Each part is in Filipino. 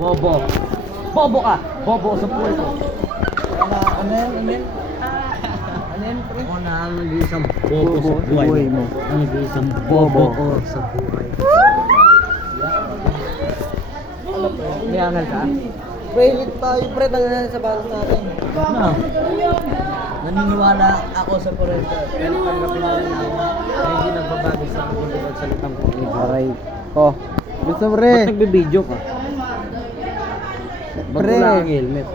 Bobo. Bobo ka. Bobo sa puwet ko. Ano yan? Ako na ang nag-iisang bobo sa buhay mo. Ang nag-iisang bobo ko sa buhay. May angal ka? Pre, hit tayo pre, tanggal sa balas natin. No. Naniniwala ako sa kurento. Pero tanggapin na rin ako. Hindi nagbabago sa akin kung nagsalitang Pilipino. Aray ko. Gusto pre. Ba't nagbibideo ka? Ba't Pre. wala ang helmet?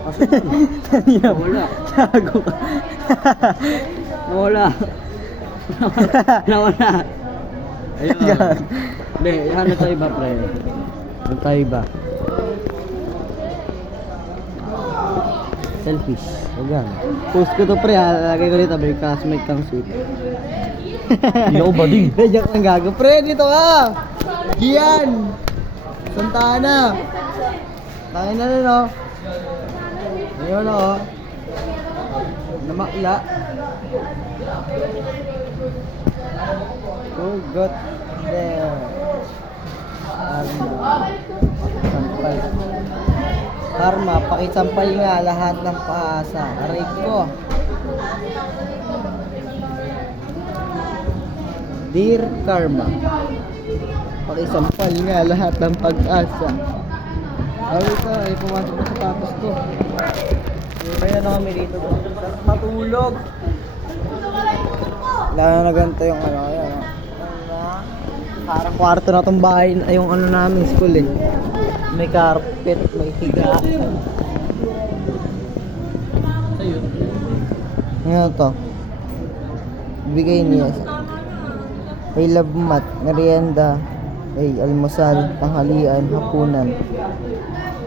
Wala. Gago ka. Nawala. Nawala. Ayun. Hindi, ano tayo iba pre? Ano tayo iba? Selfish. Huwag yan. Post ko to pre ha. Lagay ko dito. May classmate kang sweet. Ilaw ba din? Joke lang gago. Pre, dito ka! Gian! Santana! Tayo na rin oh. Ngayon oh. Namakla. Oh god damn. Sampal. Karma, pakisampal nga lahat ng paasa. Aray ko. Dear Karma, pakisampal nga lahat ng pag-asa. Ay ka, ay pumasok na sa tapos ko. Kaya na kami dito. Matulog. Lalo na ganito yung ano. Ayan, parang kwarto na tong bahay. Ay, yung ano namin, school eh. May carpet, may higa. Ayun. Ngayon to. Bigay niya. Ay love mat, merienda, ay almusal, tanghalian, hapunan.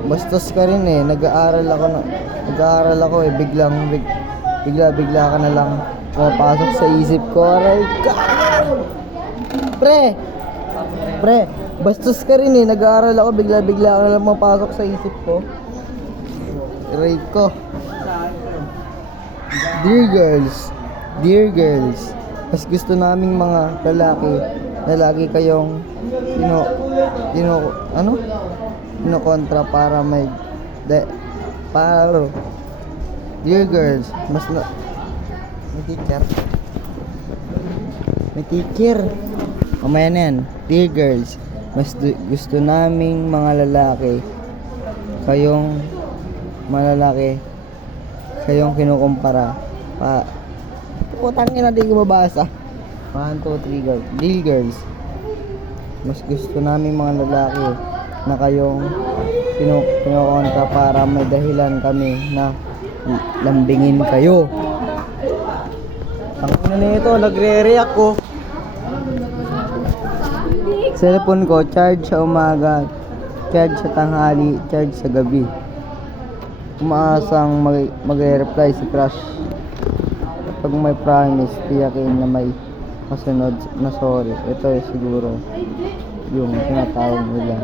Bastos ka rin eh, nag-aaral ako eh, bigla ka na lang pumapasok sa isip ko. Aray ka! Pre, bastos ka rin eh, nag-aaral ako, bigla ka na lang pumapasok sa isip ko. Aray ko. Dear girls, mas gusto naming mga lalaki na lagi kayong kinokontra para dear girls, may teacher mamaya na yan. Dear girls, mas gusto naming mga lalaki kayong kinukumpara putangin na di ko mabasa. 1, 2, 3 girls. Dear girls, mas gusto namin mga lalaki na kayong kinukontra para may dahilan kami na lambingin kayo. Ang ina nito, nagre-react ko. Cellphone ko, charge sa umaga, charge sa tanghali, charge sa gabi. Umaasang mag-reply si crush. Pag may promise, tiyakin na may masunod na sorry. Ito siguro yung tinatawag nila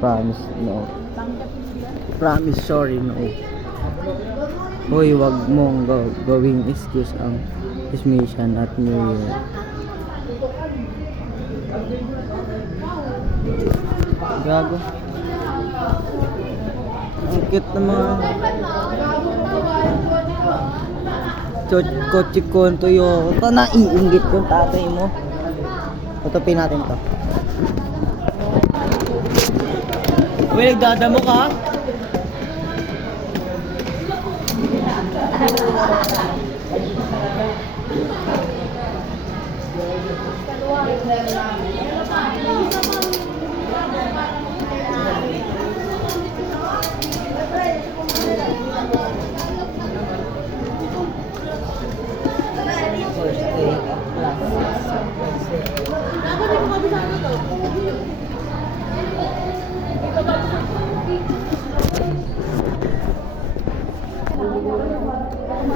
promise no. Promise sorry no. Hoy, wag mong gawing excuse ang dismission at New Year. Gago. Ang cute naman. Kotse konto yo. Ito na iinggit yung tatay mo. Tutupin natin to. Uy, nagdadamo ka?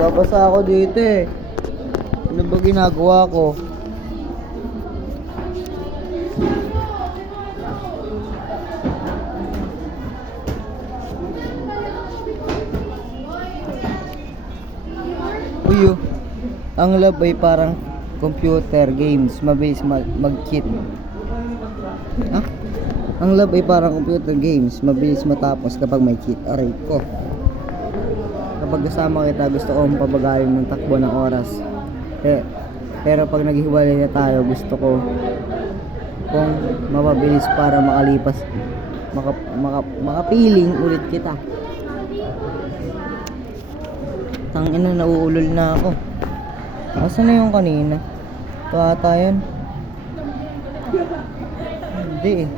Babasa ako dito eh. Ano ba ginagawa ko? Uy, ang love ay parang computer games, mabilis mag-cheat. Ha? Ang love ay parang computer games, mabilis matapos kapag may cheat. Aray ko. Kapag kasama kita, gusto kong pabagalin ng takbo ng oras. Pero pag naghiwalay na tayo, gusto ko kung mapabilis para makalipas, makapiling ulit kita. Tangina, nauulol na ako. Asan na yung kanina? Ito ata yun. Hindi eh.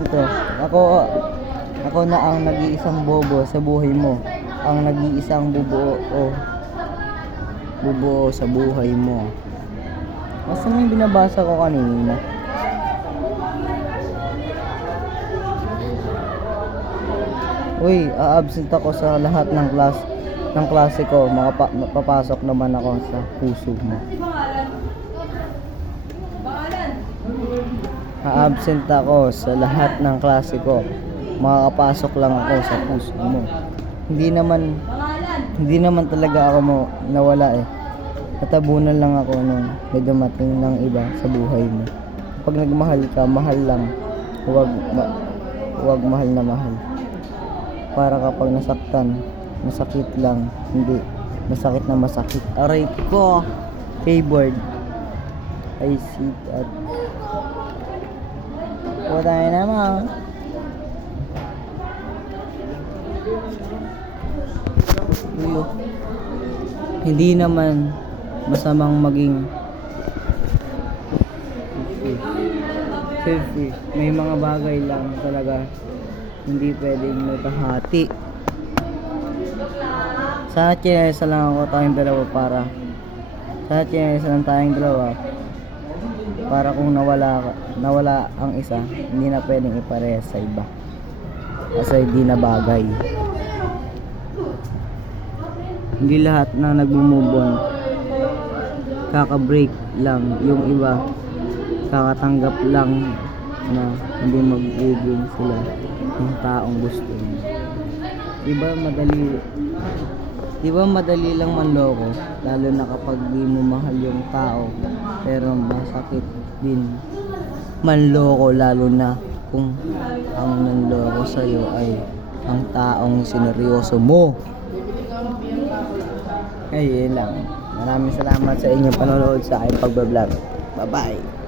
Ito, ako na ang nag-iisang bobo sa buhay mo. Ang nag-iisang bubuo sa buhay mo. Asan yung binabasa ko kanina? Uy, a-absent ako sa lahat ng klase ko. Papasok naman ako sa puso mo. A-absent ako sa lahat ng klase ko. Makakapasok lang ako sa puso mo. Hindi naman talaga ako nawala eh. Natabunan lang ako nung may dumating ng iba sa buhay mo. Pag nagmahal ka, mahal lang. Huwag mahal na mahal. Para kapag nasaktan, masakit lang, hindi masakit na masakit. Aray ko, keyboard. I see that. O tayo naman. Uyo. Hindi naman masamang maging selfie. May mga bagay lang talaga hindi pwedeng may pahati. Sana chinesa lang ako tayong dalawa sana chinesa lang tayong dalawa para kung nawala ang isa, hindi na pwedeng iparehas sa iba kasi hindi na bagay. Hindi lahat na nagmo-move on kaka-break lang, yung iba kakatanggap lang na hindi magiging sila yung taong gusto niya. Diba madali lang manloko, lalo na kapag di mo mahal yung tao, pero masakit din manloko, lalo na kung ang nanloko sa'yo ay ang taong sineryoso mo. Ay, yun lang. Maraming salamat sa inyong panonood sa aking pagbablog. Bye bye.